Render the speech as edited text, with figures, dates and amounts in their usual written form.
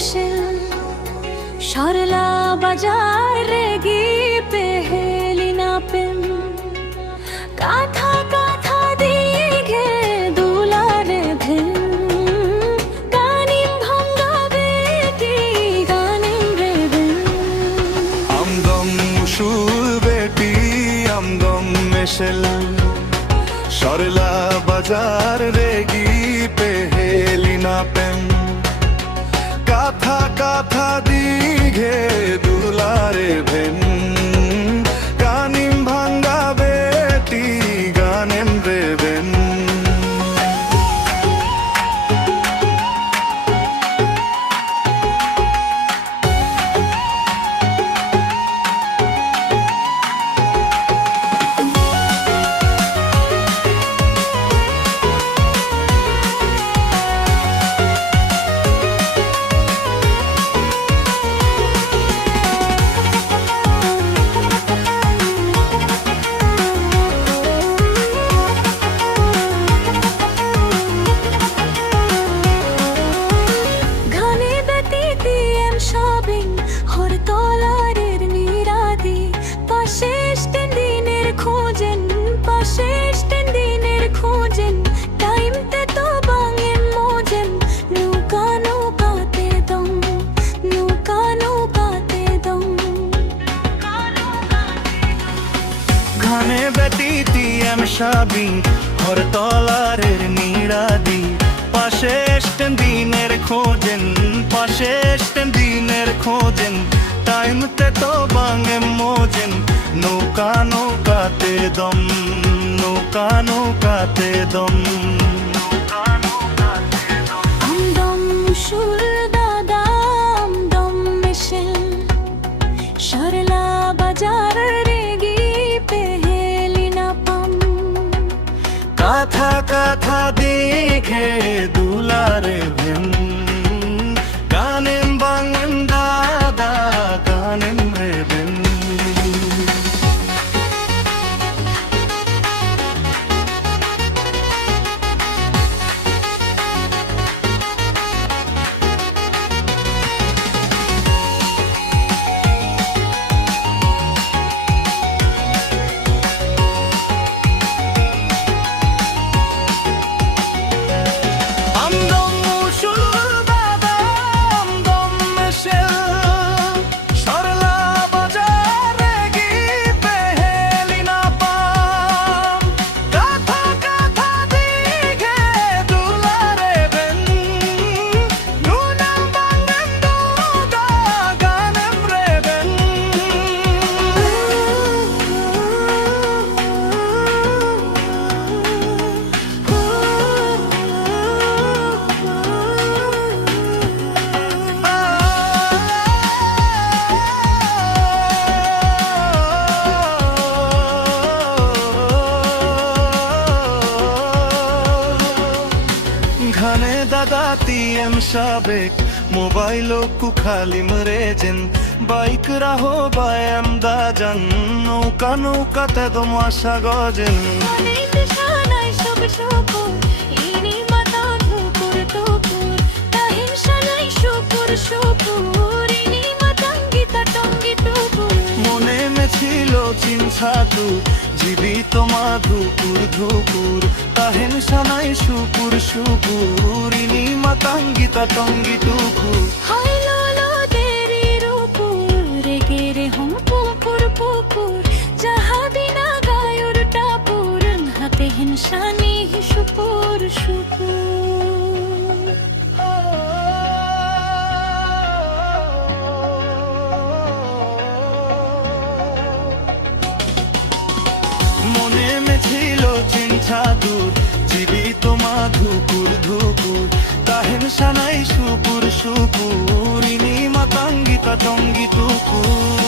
mission सरला बाजार रेगी पहेली ना पिम काथा काथा दीघे दुलारे भिन गानिम भंगा बेटी गानिम रे बिन আমদম মুসুল বেটি আমদম মেশেল সরলা বাজার রেগি পেহেলি না পেম কাথা কাথা দিঘে দুলারে ভেন গানিম ভাঙ্গা বেটি গানেম রে বেন ঘানে বেটিতি এম সাবি হর তলারের নিড়াদি পাশে স্টেন দিনের খোঁজেন পাশে স্টেন দিনের খোঁজেন টাইমতে তো বাঙে মোজেন নৌকা নৌকাতে দম নৌকা নৌকাতে দম আমদম মুসুল দাদা আমদম মিশন সরলা বাজার রেগি পেহেলি না পাম কাথা কাথা দেখে দুলারে ভেন গানেম বাঙেম দাদা গানেম রে বেন ঘানে দাদা টিএম সাবেক মোবাইল কু খালি মরেজেন বাইক রাহো বায়াম দাজান নৌকা নৌকাতে দম আশা গজেন মনে মেছিল চিন্তা তু জীবিত মাধুপুর ধুপুর তাহেন সানাই সুপুর সুপুর ইনি মাতাঙ্গিতা টঙ্গি টুকু হাই লালা তেরি রূপুর রেগে রে হুম পুপুর পুপুর যাহা বিনা গায়ুর টাপুর হাতে হিংসানি সুপুর সুপুর মনে মেছিল চিন্তা দূর জীবিত মাধুপুর ধুপুর তাহেন সানাই সুপুর সুপুর ইনি মাতাঙ্গিতা টঙ্গি টুকুর